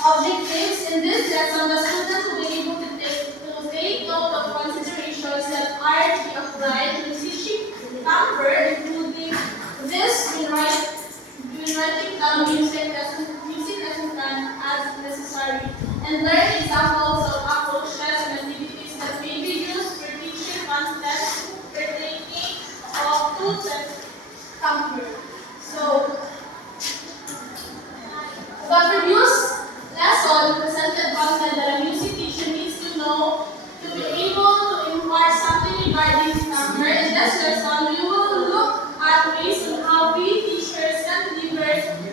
objectives in this lesson, the students will be able to take note of considerations that are to be applied to teaching number, including this when writing down music lesson plan as necessary, and learn examples of approaches and activities that may be used for teaching content pertaining to the number. So, the previous lesson presented content that a music teacher needs to know to be able to impart something regarding number. In this lesson, we will look at ways on how we teachers can deliver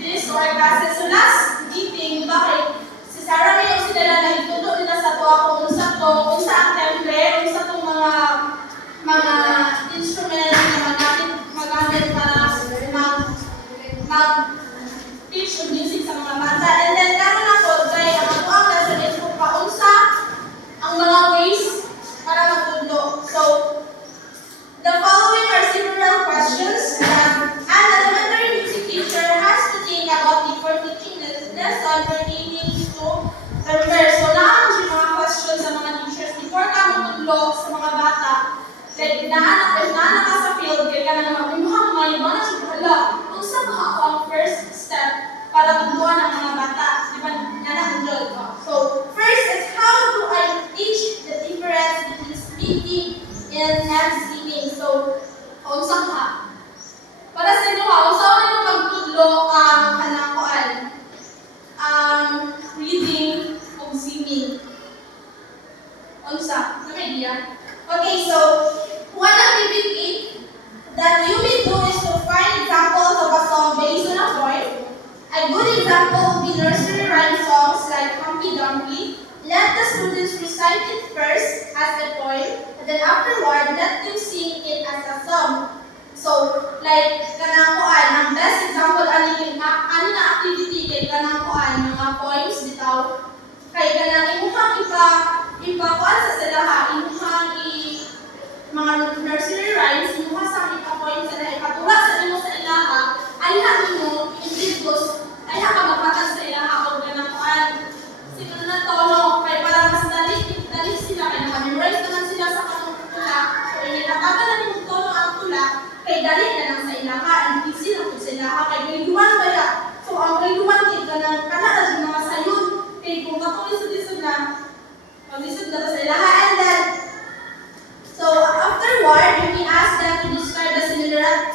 this to our classes. So last meeting, bakit? Si Sarah may yung sila na ituto nila sa to kung sa ang temple, kung sa itong mga instrument na magamit para mag-teach of music sa mga bata. And then, karon ako, kay ang ang lesson is kung paunsa ang mga ways para matudlo. So, the following are several questions that an elementary music teacher has to think about before teaching this lesson pertaining to the verse. So, naan yung mga questions sa mga teachers before ka matudlo sa mga bata. Like, naanak ka sa field, kaya ka na mabimuhang may mga hala. Kung sa mga ang first step para tutuan ang mga bata, di ba, nanak-enjoy ko. So, first is how do I teach the difference between speaking and singing? So, unsa ka? Para sa inyo, unsa na magtudlo ang kanakuan? Reading o singing. Unsa? Ano idea? Okay, so one activity that you will do is to find examples of a song based on a poem. A good example would be nursery rhyme songs like Humpty Dumpty. Let the students recite it first as a poem, and then afterward, let them sing it as a song. So, like, kanakuan, ang best example, ano na activity kay kanakuan, mga poems bitaw. Kay kanang imuhang ipakuan sa silaha, imuhang mga nursery rhymes, imuha sa ipa-poem sa ilaha, ipatula sa imo sa ilaha, ayha nimo, introduce, ayha ka magpatag sa ilaha, o kanakuan. Sino na tono, kay para mas dali sila, kaya naka-memorize naman sila sa kanong tula, so inipatagal na nimo tono ang tula, kay dali na lang sa ilaha, and busy na po sa ilaha, kay grade 1 ba ya? So ang grade 1 kay kanang kanara yung mga sayon, kay kung katulisod-lisod na, mag-lisod na sa ilaha, and then, so afterward, you may ask them to describe the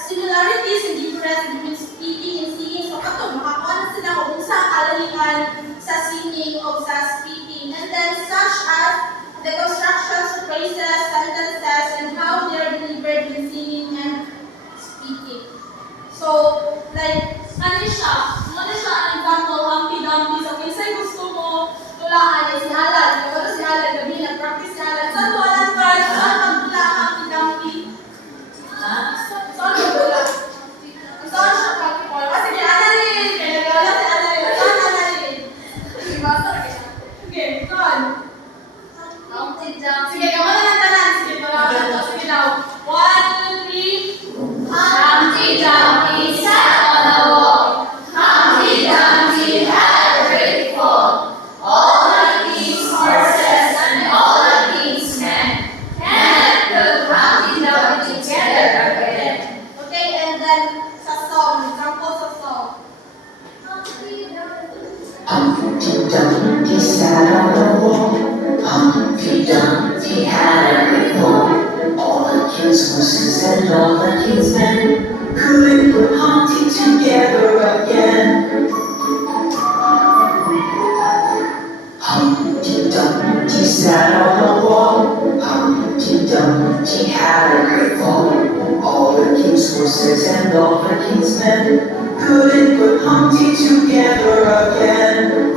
similarities and differences between speaking and singing. So kato, makakuha na sila kung sa kalalikan sa singing o sa speaking. And then such as the constructions of phrases, sentences, and how they are delivered in singing and speaking. So, like, ano siya ang example, Humpty Dumpty. So, kinsay gusto mo tulaan si Alan. Kung si Alan, gabi na practice si Alan. Saan mo Alan ka? Saan magtula ang Humpty Dumpty? Saan magtula? Saan siya practical? Sige, Annalyn! Kaya nagawala si Annalyn. Saan Annalyn? Okay, saan? Humpty Dumpty. Sige, gawin na lang tanan. Sige, parawalan ko. Sige daw. 1, 2, 3. Humpty Dumpty sat on a wall. Humpty Dumpty had a great fall. All the king's horses and all the king's men cannot put Humpty Dumpty together again. Okay, and then sa song, examples of song. Humpty Dumpty. Humpty Dumpty sat on the wall. Humpty Dumpty had a great fall. All the king's horses and all the king's men couldn't put Humpty together again. Humpty Dumpty sat on the wall. Humpty Dumpty had a great fall. All the king's horses and all the king's men couldn't put Humpty together again.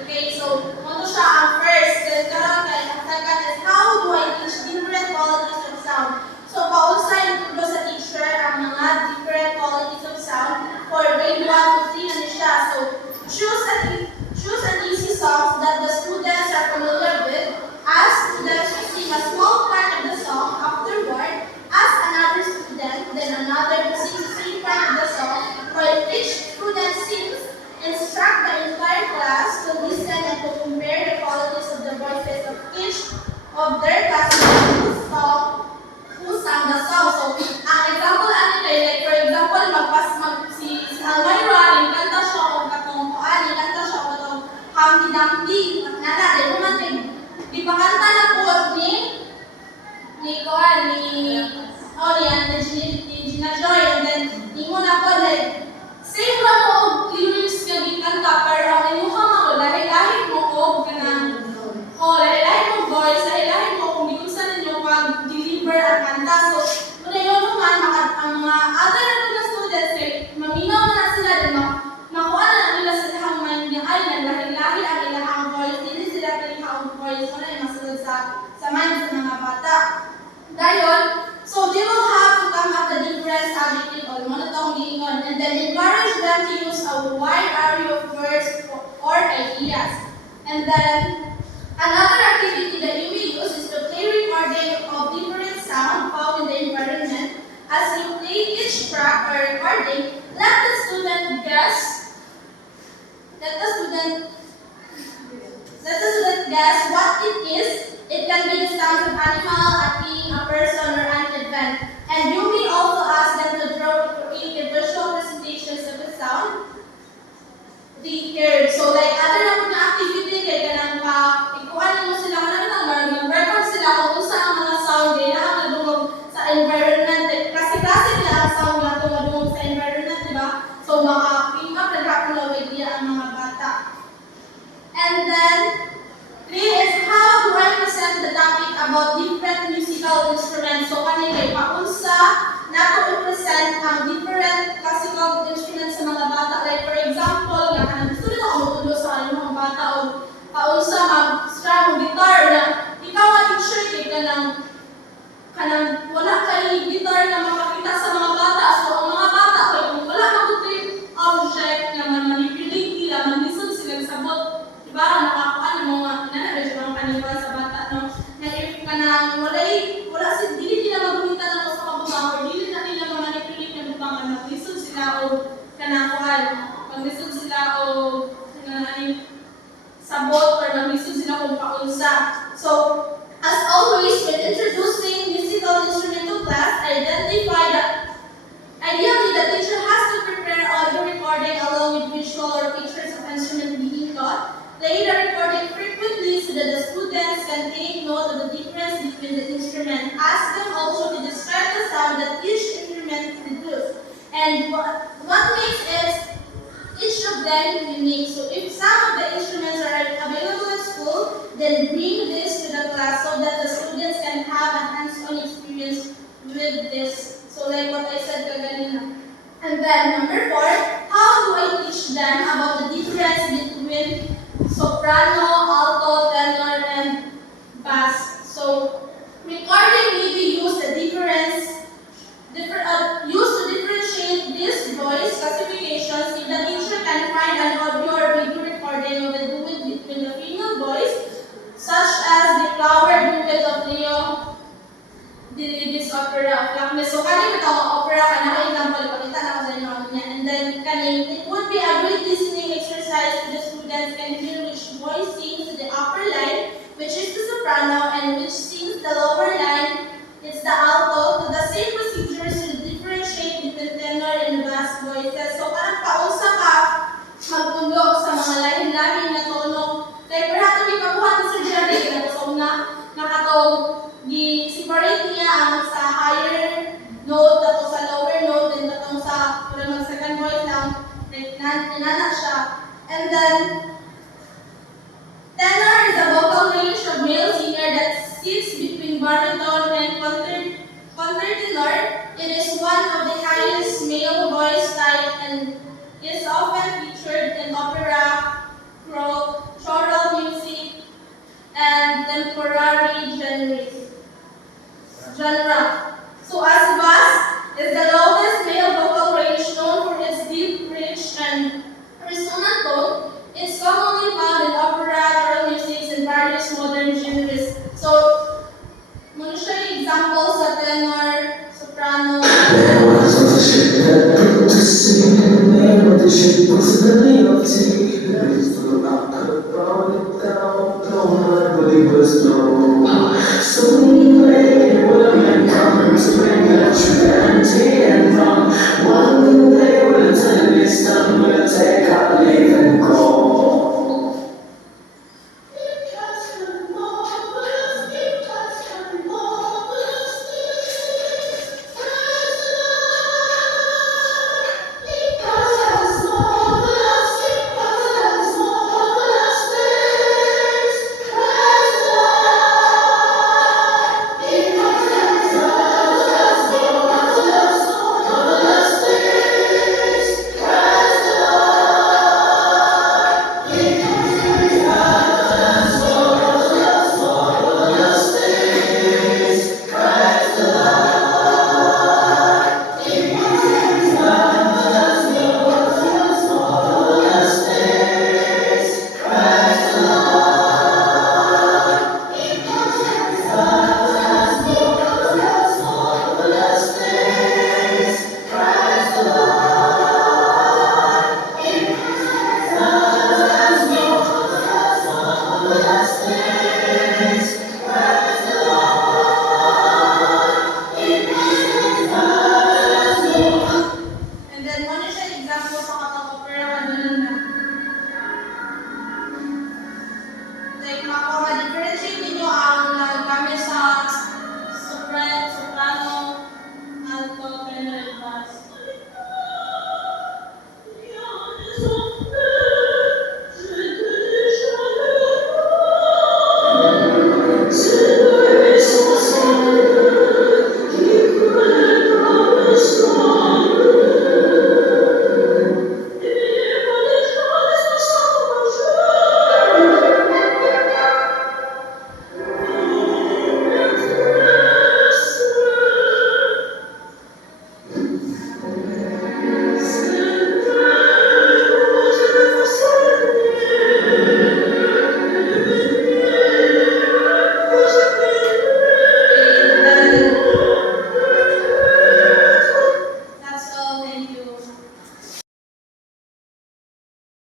Okay, so ano siya ang first? Then karon kay ang second is how do I teach different qualities of sound? So paunsa yung tulo sa teacher ang mga different of their classmates who sang the song. So, ang example ano like for example, si Almayra, yung kanta siya o katong kuan, yung kanta siya o katong Humpty Dumpty, nana, di mo man di pa kanta na po ni kuan, ni Gina Joy, and then, di mo na po like, same lang mo og lyrics nga gikanta, pero ang imuha mo, lahi-lahi mo og kanang lahi-lahi mo voice, lahi-lahi mo kung giunsa ninyo pag-deliver ang kanta. So, muna yun naman, ang mga other na mga students, like, maminaw na na sila din, makuha na nila sa lahang mind niya, ay, lahi-lahi ang ilahang voice, hindi sila pinikaong voice, muna yung masunod sa mind sa mga bata. Dayon, so they will have to come up with different adjective or monotone giingon, and then encourage them to use a wide array of words or ideas. And then another activity that you will use is to play recording of different sound found in the environment. As you play each track or recording, let the student guess what it is. It can be the sound of animal, a thing, a person, or an event. And you may also ask them to draw or create a visual presentations of the sound they heard. So like other na po na activity, kaya kanang ikuan mo sila, mag-record sila kung sa ang mga sound nila ang nadungog sa environment. Klase-klase nila ang sound na nadungog sa environment, di ba? So maka-pima, nag-rapid idea ang mga bata. And then, 3 is how do I present the topic about different musical instruments. So, kanina, paunsa na to present ang different classical instruments sa mga bata. Like, for example, gusto nila ako matulo sa mga bata o paunsa mag-strum o guitar na ikaw ang teacher kay kanang wala kay guitar na makakita sa mga bata. So, ang mga bata, kung wala mabuting object na manipulate nila, manisod silang sabot. Diba, nakakuan ng mga nanabay mga kaniwan sa bata, no? Na if kanang wala si dili nila magpunta na sa kabutang or dili na nila manipulate ng butang na lisod sila o kanakuan, maglisod sila o sabot or maglisod sila kung paunsa. So, as always, when introducing musical instrument to class, identify that ideally the teacher has to prepare audio recording along with visual or pictures of instrument being taught. Play the recording frequently so that the students can take note of the difference between the instruments. Ask them also to describe the sound that each instrument produces and what makes each of them unique. So if some of the instruments are available at school, then bring this to the class so that the students can have a hands-on experience with this. So like what I said kanina. And then number 4, how do I teach them about the difference between soprano, alto, tenor, and bass? So, recording may be used to differentiate these voice classifications if the teacher can find an audio or video recording of the duet between the female voice, such as the flower duet of Leo Delibes opera of Lakme. So, kanina ito ang opera ka na example, pakita na ko sa inyo niya. And then, it would be a great listening exercise for the students can hear which voice sings the upper line, which is the soprano, and which sings the lower line, it's the alto. So, the same procedures to differentiate between tenor and bass voices. So, parang pausa ka magtulog sa mga lahin-lahin na tono. Like, perhaps may kabuhat na sa Jerry, so nakatog, separate niya ang sa higher note, tapos sa lower note, and tapos sa second voice lang, like, inanak siya. And then, tenor is a vocal range of male singer that sits between baritone and countertenor. It is one of the highest male voice type and is often featured in opera, choral music, and temporary genre. So as bass is the lowest male vocal range known for its deep, rich, and resonant tone. It's commonly found in opera, choral music, and various modern genres. So, muna siya yung example sa tenor, soprano. There was a ship that put to sea, and there the ship was very empty. There is the rock that brought it down, no one believers know. So